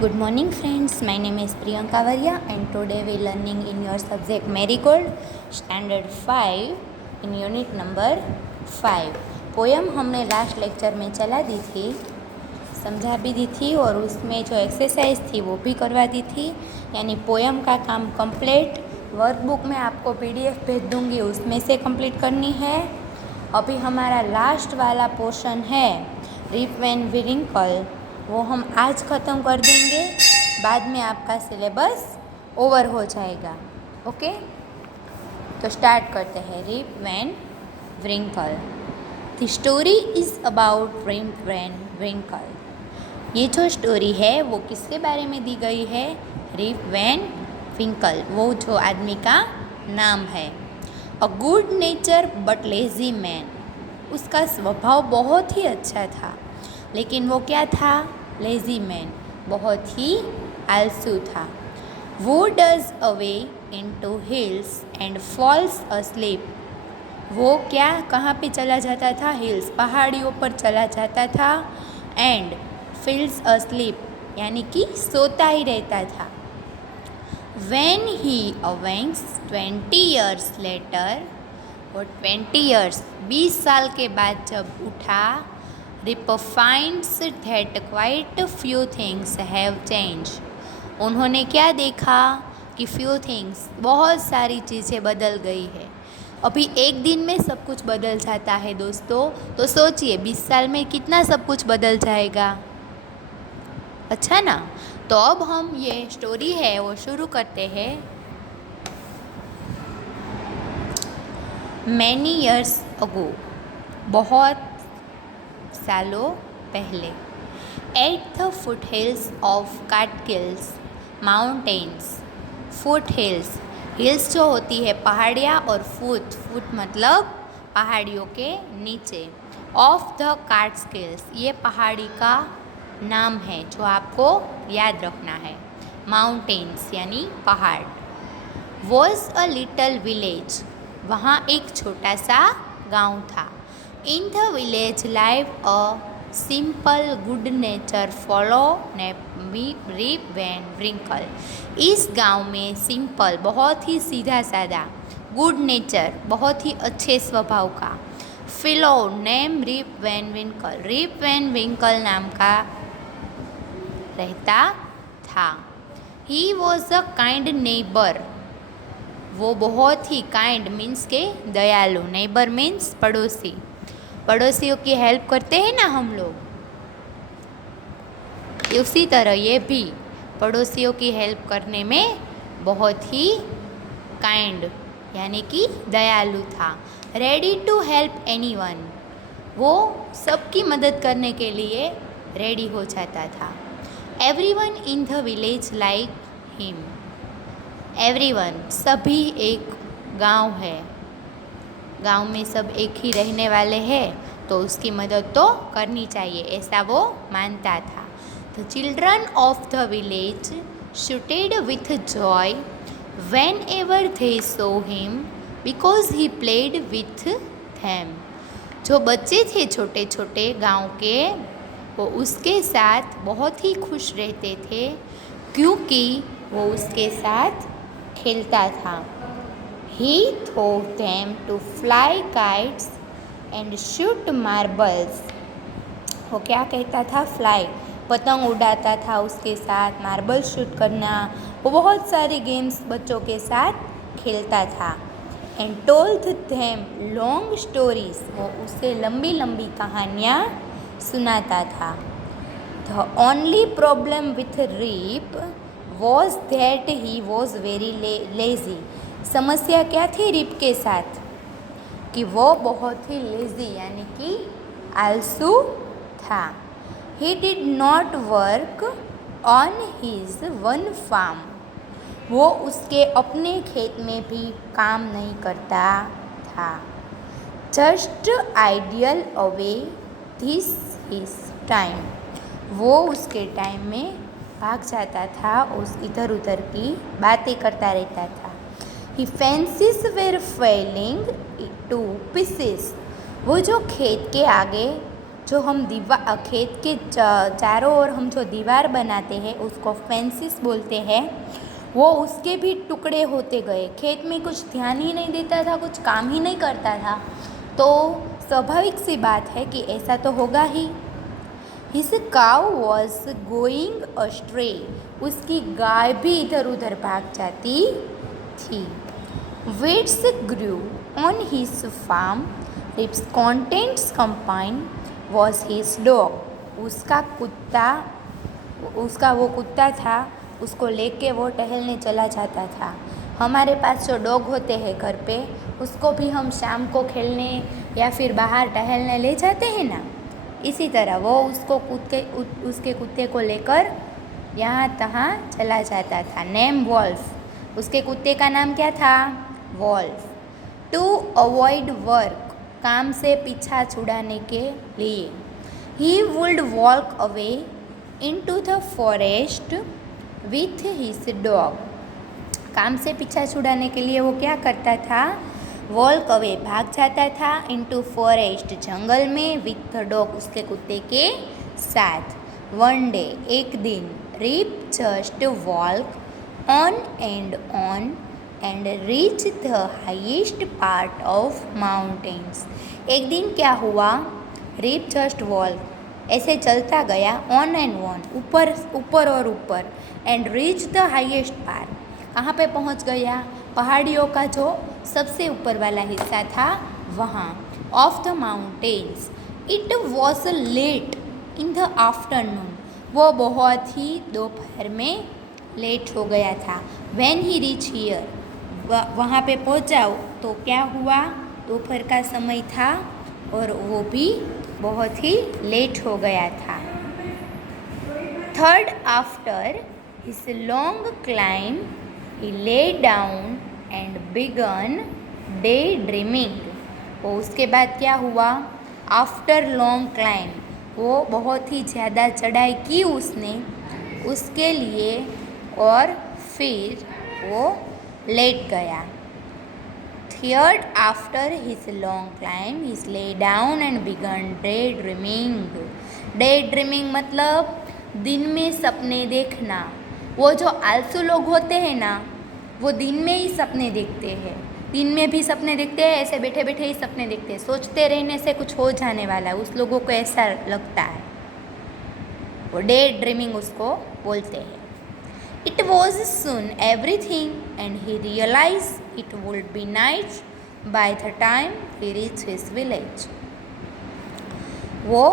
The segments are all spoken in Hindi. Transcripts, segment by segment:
Good morning friends, my name is Priyanka Varya and today we learning in your subject Marigold, standard 5 in unit number 5. Poem हमने लास्ट लेक्चर में चला दी थी, समझा भी दी थी और उसमें जो एक्सरसाइज थी वो भी करवा दी थी, यानी पोयम का काम कंप्लीट। वर्कबुक में आपको पीडीएफ भेज दूँगी, उसमें से कंप्लीट करनी है। अभी हमारा लास्ट वाला पोर्शन है रिप वैन विरिंकल, वो हम आज ख़त्म कर देंगे, बाद में आपका सिलेबस ओवर हो जाएगा। ओके, तो स्टार्ट करते हैं। Rip Van Winkle. The story is about Rip Van Winkle. ये जो स्टोरी है वो किसके बारे में दी गई है? रिप वैन विरिंकल, वो जो आदमी का नाम है। A good nature but lazy man, उसका स्वभाव बहुत ही अच्छा था, लेकिन वो क्या था? लेज़ी मैन, बहुत ही आलसू था। वो dozes away into hills and falls asleep, वो क्या कहाँ पे चला जाता था? हिल्स, पहाड़ियों पर चला जाता था। एंड फील्स अस्लीप, यानी कि सोता ही रहता था। When he awakes 20 years later, और 20 years 20 साल के बाद जब उठा, Rip finds that quite few things have changed, उन्होंने क्या देखा कि few things, बहुत सारी चीज़ें बदल गई है। अभी एक दिन में सब कुछ बदल जाता है दोस्तों, तो सोचिए 20 साल में कितना सब कुछ बदल जाएगा। अच्छा ना, तो अब हम ये स्टोरी है वो शुरू करते हैं। मैनी ईयर्स अगो, बहुत सालों पहले। At the foothills of Catskills mountains, foothills, hills जो होती है पहाड़ियाँ, और फुट, फुट मतलब पहाड़ियों के नीचे। ऑफ द काटकिल्स, ये पहाड़ी का नाम है जो आपको याद रखना है। माउंटेन्स यानी पहाड़। वॉज अ लिटल विलेज, वहाँ एक छोटा सा गांव था। In the village live a simple good nature fellow Rip Van Winkle, इस गांव में सिंपल, बहुत ही सीधा साधा, गुड नेचर, बहुत ही अच्छे स्वभाव का, fellow name Rip Van Winkle, Rip Van Winkle नाम का रहता था। He was a kind neighbour, वो बहुत ही काइंड मीन्स के दयालु, नेबर मीन्स पड़ोसी, पड़ोसियों की हेल्प करते हैं ना हम लोग, उसी तरह ये भी पड़ोसियों की हेल्प करने में बहुत ही काइंड यानी कि दयालु था। रेडी टू हेल्प एनीवन, वो सबकी मदद करने के लिए रेडी हो जाता था। Everyone in the village like him, everyone, सभी, एक गांव है, गांव में सब एक ही रहने वाले हैं, तो उसकी मदद तो करनी चाहिए, ऐसा वो मानता था। The children of the village shouted with joy whenever they saw him because he played with them, जो बच्चे थे छोटे छोटे गांव के, वो उसके साथ बहुत ही खुश रहते थे क्योंकि वो उसके साथ खेलता था। He taught them to fly kites and shoot marbles, वो क्या कहता था? फ्लाई, पतंग उड़ाता था उसके साथ, मार्बल शूट करना, वो बहुत सारी गेम्स बच्चों के साथ खेलता था। And told them long stories, वो उसे लंबी लंबी कहानियाँ सुनाता था। The only problem with Rip was that he was very lazy, समस्या क्या थी रिप के साथ? कि वो बहुत ही लेजी यानी कि आलसू था। He did not work on his own farm, वो उसके अपने खेत में भी काम नहीं करता था। Just ideal away this is time, वो उसके टाइम में भाग जाता था, उस इधर उधर की बातें करता रहता था। He fences were falling to pieces, वो जो खेत के आगे जो हम खेत के चारों ओर हम जो दीवार बनाते हैं उसको फेंसिस बोलते हैं, वो उसके भी टुकड़े होते गए। खेत में कुछ ध्यान ही नहीं देता था, कुछ काम ही नहीं करता था, तो स्वाभाविक सी बात है कि ऐसा तो होगा ही। His cow was going astray. उसकी गाय भी इधर उधर भाग जाती थी। Weeds grew on his farm. Its contents combined was his dog. उसका वो कुत्ता था, उसको लेके वो टहलने चला जाता था। हमारे पास जो डॉग होते हैं घर पे, उसको भी हम शाम को खेलने या फिर बाहर टहलने ले जाते हैं ना, इसी तरह वो उसके कुत्ते को लेकर यहाँ तहाँ चला जाता था। नेम वॉल्फ, उसके कुत्ते का नाम क्या था? वॉल्फ। टू अवॉइड वर्क, काम से पीछा छुड़ाने के लिए। He would walk away into the forest with his dog, काम से पीछा छुड़ाने के लिए वो क्या करता था? वॉक अवे, भाग जाता था, इनटू फॉरेस्ट, जंगल में, विथ द डॉग, उसके कुत्ते के साथ। वन डे, एक दिन, Rip just walk on and reach the highest part of mountains. एक दिन क्या हुआ? रिप जस्ट वॉक, ऐसे चलता गया, ऑन एंड ऑन, ऊपर और ऊपर, and reach the highest part, कहाँ पे पहुँच गया? पहाड़ियों का जो सबसे ऊपर वाला हिस्सा था वहाँ, of the mountains. It was late in the afternoon, वो बहुत ही दोपहर में लेट हो गया था। व्हेन ही रीच हियर, वहाँ पे पहुँचा तो क्या हुआ? दोपहर का समय था और वो भी बहुत ही लेट हो गया था। Third, after his long climb he lay down and began daydreaming. वो उसके बाद क्या हुआ? आफ्टर लॉन्ग क्लाइम, वो बहुत ही ज़्यादा चढ़ाई की उसने उसके लिए, और फिर वो लेट गया। Third, after his long climb he lay down and began daydreaming. daydreaming मतलब दिन में सपने देखना। वो जो आलसू लोग होते हैं ना, वो दिन में ही सपने देखते हैं, दिन में भी सपने देखते हैं, ऐसे बैठे बैठे ही सपने देखते हैं, सोचते रहने से कुछ हो जाने वाला है, उस लोगों को ऐसा लगता है, वो डे ड्रीमिंग उसको बोलते हैं। It was soon everything and he realize it would be night by the time he reach his village. वो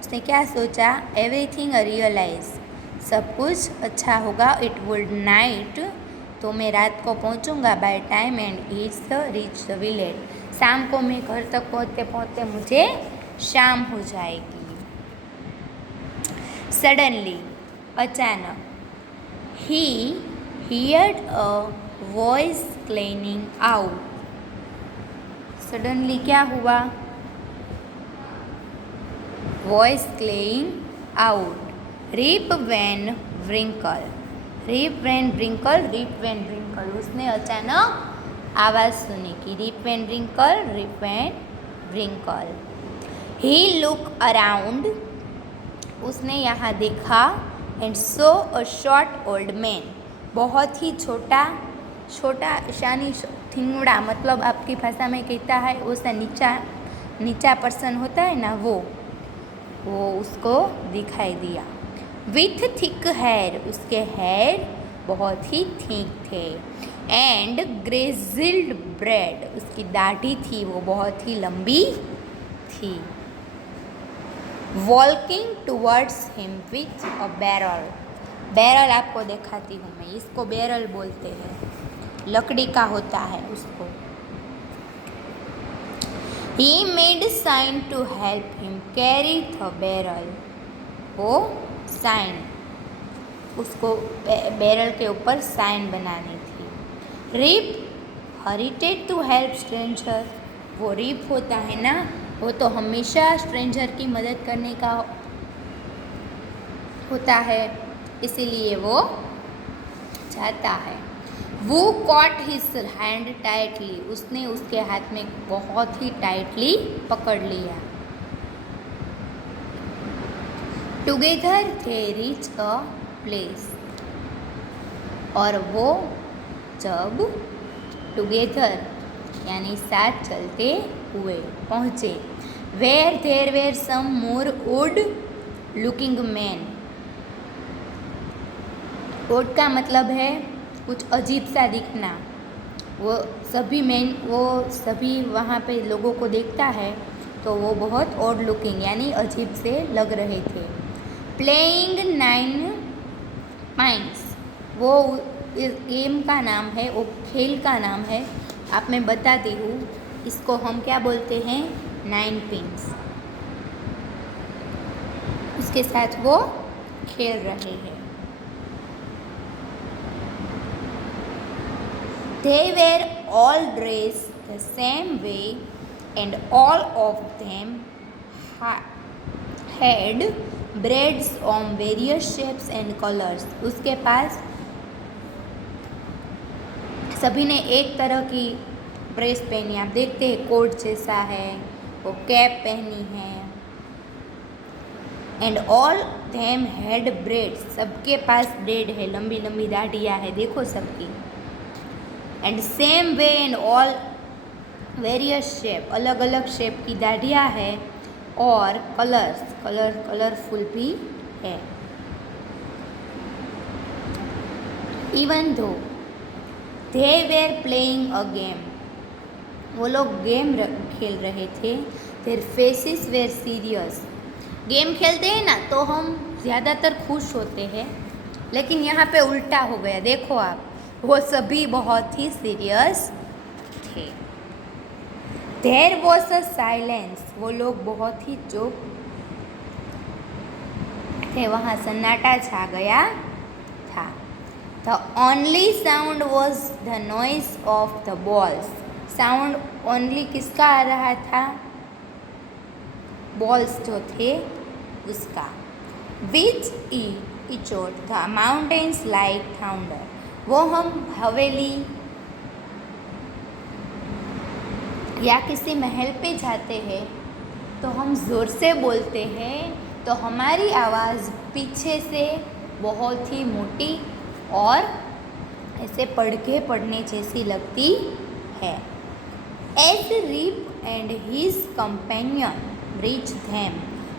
उसने क्या सोचा? एवरीथिंग रियलाइज, सब कुछ अच्छा होगा, इट वुड नाइट, तो मैं रात को पहुंचूंगा, by time and it's reach the village, शाम को मैं घर तक पहुंचते पहुंचते मुझे शाम हो जाएगी। सडनली, अचानक, ही heard a voice cleaning out. Suddenly क्या हुआ? Voice क्लेइंग out. Rib Van wrinkle, rib Van wrinkle, rib Van wrinkle, उसने अचानक आवाज़ सुनी कि rib Van wrinkle, rib Van wrinkle. ही लुक अराउंड, उसने यहाँ देखा, and so a short old man, बहुत ही छोटा शानी ठिंगुड़ा, मतलब आपकी भाषा में कहता है उसका नीचा पर्सन होता है ना, वो उसको दिखाई दिया। विथ थिक हेयर, उसके हेयर बहुत ही थिक थे, एंड ग्रेजिल्ड ब्रेड, उसकी दाढ़ी थी वो बहुत ही लंबी थी। Walking towards him with a barrel, barrel आपको दिखाती हूँ मैं, इसको बैरल बोलते हैं, लकड़ी का होता है उसको। He made sign to help him carry the barrel, वो साइन, उसको बैरल के ऊपर साइन बनानी थी। रिप हरिटेड टू हेल्प स्ट्रेंजर, वो रिप होता है ना, वो तो हमेशा स्ट्रेंजर की मदद करने का होता है, इसीलिए वो चाहता है। वो कॉट हिज हैंड टाइटली, उसने उसके हाथ में बहुत ही टाइटली पकड़ लिया। Together they reach a place, और वो जब टुगेदर यानी साथ चलते हुए पहुँचे। Where there were some more odd looking man. Odd का मतलब है कुछ अजीब सा दिखना। वो सभी वहाँ पे लोगों को देखता है तो वो बहुत ओड लुकिंग यानी अजीब से लग रहे थे। प्लेइंग 9 पाइंट्स, वो इस गेम का नाम है, वो खेल का नाम है। आप मैं बताती हूँ, इसको हम क्या बोलते हैं, 9 पिंस। उसके साथ वो खेल रहे हैं। They were all dressed the same way and all of them had braids on various shapes and colors. उसके पास सभी ने एक तरह की ड्रेस पहनी, आप देखते हैं कोट जैसा है, वो कैप पहनी है। And all them had breads, सबके पास ब्रेड है, लंबी लंबी दाढ़ियाँ है, देखो सबकी। And same way and all various shape, अलग अलग शेप की दाढ़ियाँ है, और कलरफुल भी है। Even though they were playing a game, वो लोग गेम खेल रहे थे। Their faces were serious, game खेलते हैं ना तो हम ज़्यादातर खुश होते हैं, लेकिन यहाँ पे उल्टा हो गया, देखो आप, वो सभी बहुत ही सीरियस थे। देयर वॉज अ साइलेंस, वो लोग बहुत ही चुप थे, वहाँ सन्नाटा छा गया था। The only sound was the noise of the balls, sound only किसका आ रहा था, बॉल्स जो थे उसका। विच इचोट द माउंटेन्स लाइक थाउंडर, वो हम हवेली या किसी महल पे जाते हैं तो हम ज़ोर से बोलते हैं तो हमारी आवाज़ पीछे से बहुत ही मोटी और ऐसे पढ़के पढ़ने जैसी लगती है। As Rip and his companion reach them,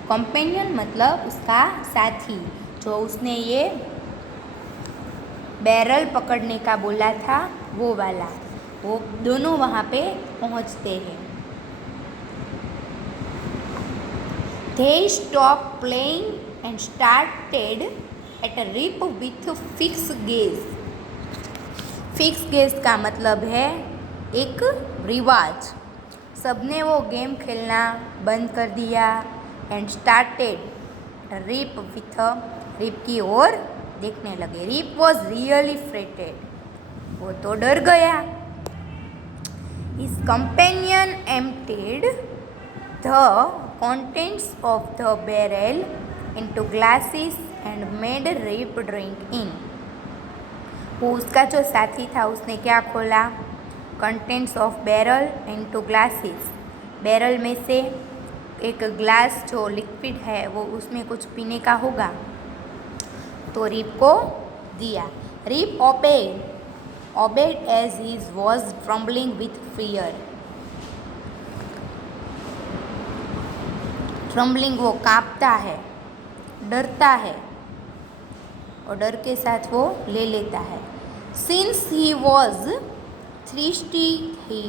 companion मतलब उसका साथी, जो उसने ये बैरल पकड़ने का बोला था वो वाला, वो दोनों वहाँ पे पहुँचते हैं। They stopped playing and started at a rip with fixed gaze. Fix gauge का मतलब है एक रिवाज। सबने वो गेम खेलना बंद कर दिया। And started Rip with, Rip की ओर देखने लगे। रिप वॉज रियली फ्रेटेड, वो तो डर गया। His companion emptied the contents of the barrel into glasses and made Rip drink in. वो उसका जो साथी था उसने क्या खोला, contents of barrel into glasses, barrel में से एक ग्लास जो लिक्विड है वो उसमें कुछ पीने का होगा तो रिप को दिया। Rip obeyed as he was trembling with fear. Trembling वो कांपता है, डरता है, और डर के साथ वो ले लेता है। Since he was thirsty he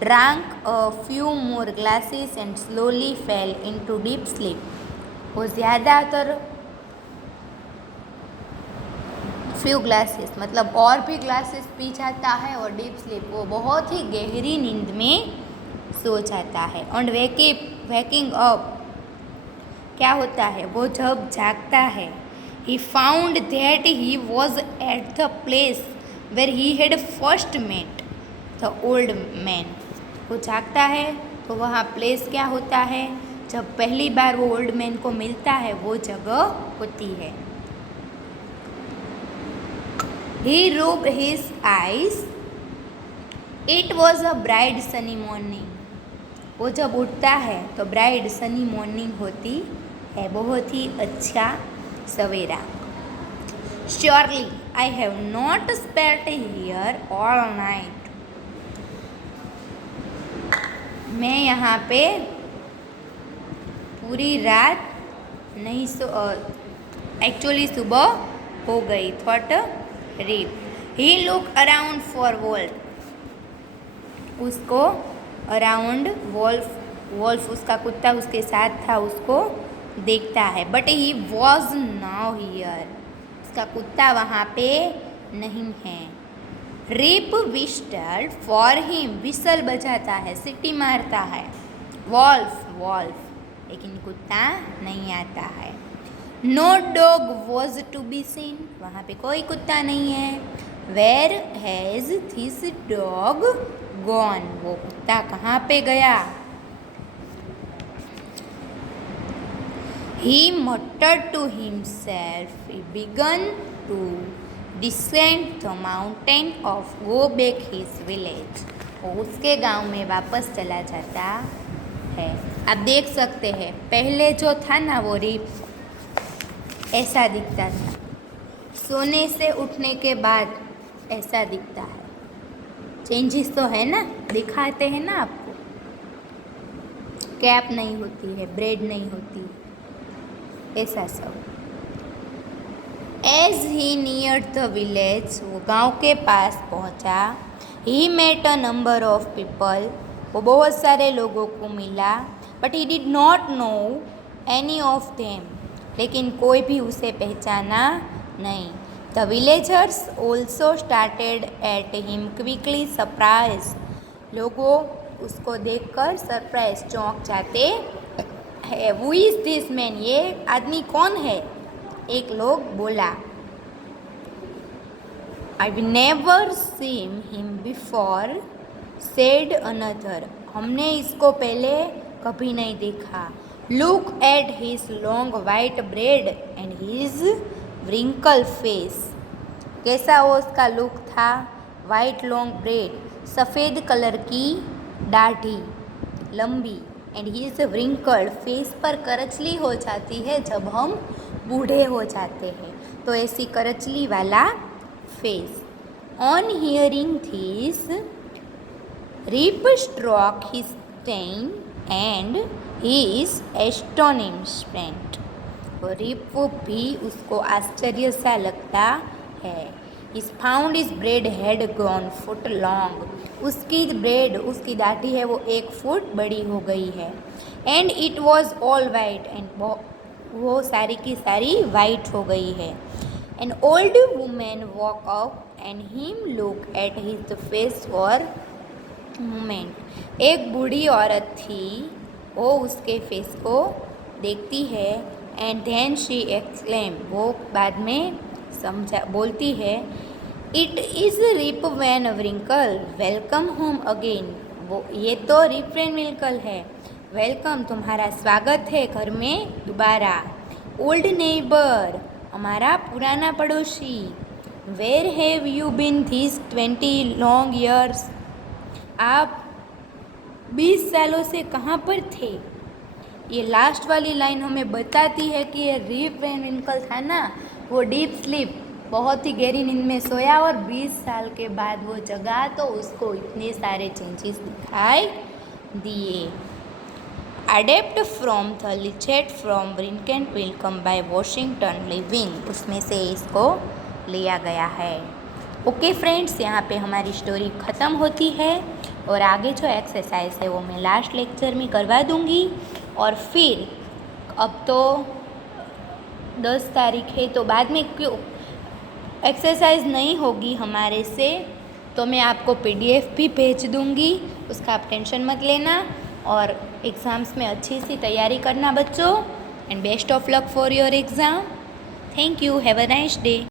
drank a few more glasses and slowly fell into deep sleep. वो ज़्यादातर few glasses मतलब और भी ग्लासेस पी जाता है और डीप स्लीप, वो बहुत ही गहरी नींद में सो जाता है। और वैकिंग अप क्या होता है, वो जब जागता है, he found that he was at the place where he had first met the old man. वो जागता है तो वहाँ प्लेस क्या होता है, जब पहली बार वो ओल्ड मैन को मिलता है वो जगह होती है। He rubbed his eyes. It was a bright sunny morning. वो जब उठता है तो ब्राइट सनी मॉर्निंग होती है, बहुत ही अच्छा सवेरा। Surely I have not spent here all night. मैं यहाँ पे पूरी रात नहीं एक्चुअली सुबह हो गई। Thought Rip. He look around for Wolf. उसको अराउंड वॉल्फ उसका कुत्ता उसके साथ था, उसको देखता है। But he was now here. उसका कुत्ता वहाँ पे नहीं है। Rip whistled for him. Whistle बजाता है, सीटी मारता है। वॉल्फ लेकिन कुत्ता नहीं आता है। No dog was to be seen. वहाँ पे कोई कुत्ता नहीं है। Where has this dog gone. वो कुत्ता कहाँ पे गया? He muttered to himself. He began to descend the mountain of go back his village. वो उसके गांव में वापस चला जाता है। आप देख सकते हैं पहले जो था ना वो रीप ऐसा दिखता था, सोने से उठने के बाद ऐसा दिखता है। चेंजेस तो है ना, दिखाते हैं ना आपको। कैप नहीं होती है, ब्रेड नहीं होती, ऐसा सब। As he near the village. वो गांव के पास पहुंचा। He met a number of people. वो बहुत सारे लोगों को मिला। But he did not know any of them. लेकिन कोई भी उसे पहचाना नहीं। The villagers also started at him quickly surprise. लोगों उसको देखकर सरप्राइज चौंक जाते है। Who is this man. ये आदमी कौन है? एक लोग बोला। I will never seen him before said another. हमने इसको पहले कभी नहीं देखा। Look at his long white bread and his wrinkle face. कैसा वो उसका लुक था? वाइट लॉन्ग ब्रेड, सफ़ेद कलर की दाढ़ी लंबी, and he is wrinkled. Face पर करचली हो जाती है जब हम बूढ़े हो जाते हैं, तो ऐसी करचली वाला face. On hearing this Rip stroke his ten and he is astonishment. तो रीप भी उसको आश्चर्य सा लगता है। Is found his beard had gone foot long. उसकी ब्रेड, उसकी दाढ़ी है वो 1 फुट बड़ी हो गई है। And it was all white. And वो सारी की सारी वाइट हो गई है। An old women walk up and him look at his face for moment. एक बूढ़ी औरत थी, वो उसके फेस को देखती है। And then she exclaim. वो बाद में बोलती है, it is Rip Van Winkle, welcome home again. वो ये तो रिप वैन व्रिंकल है। वेलकम, तुम्हारा स्वागत है घर में दोबारा। ओल्ड नेबर, हमारा पुराना पड़ोसी। Where have you been this 20 long years. आप 20 सालों से कहाँ पर थे? ये लास्ट वाली लाइन हमें बताती है कि ये रिप वैन व्रिंकल था ना, वो डीप स्लीप, बहुत ही गहरी नींद में सोया और 20 साल के बाद वो जगा तो उसको इतने सारे चेंजेस दिखाई दिए। अडेप्ट फ्रॉम द लिचेट फ्रॉम ब्रिंकेंट will come by Washington living, उसमें से इसको लिया गया है। ओके फ्रेंड्स, यहाँ पे हमारी स्टोरी ख़त्म होती है और आगे जो एक्सरसाइज है वो मैं लास्ट लेक्चर में करवा दूँगी। और फिर अब तो 10 तारीख है, तो बाद में क्यों एक्सरसाइज नहीं होगी हमारे से, तो मैं आपको PDF भी भेज दूँगी, उसका आप टेंशन मत लेना। और एग्ज़ाम्स में अच्छी सी तैयारी करना बच्चों। And best of luck for your exam. Thank you, have a nice day.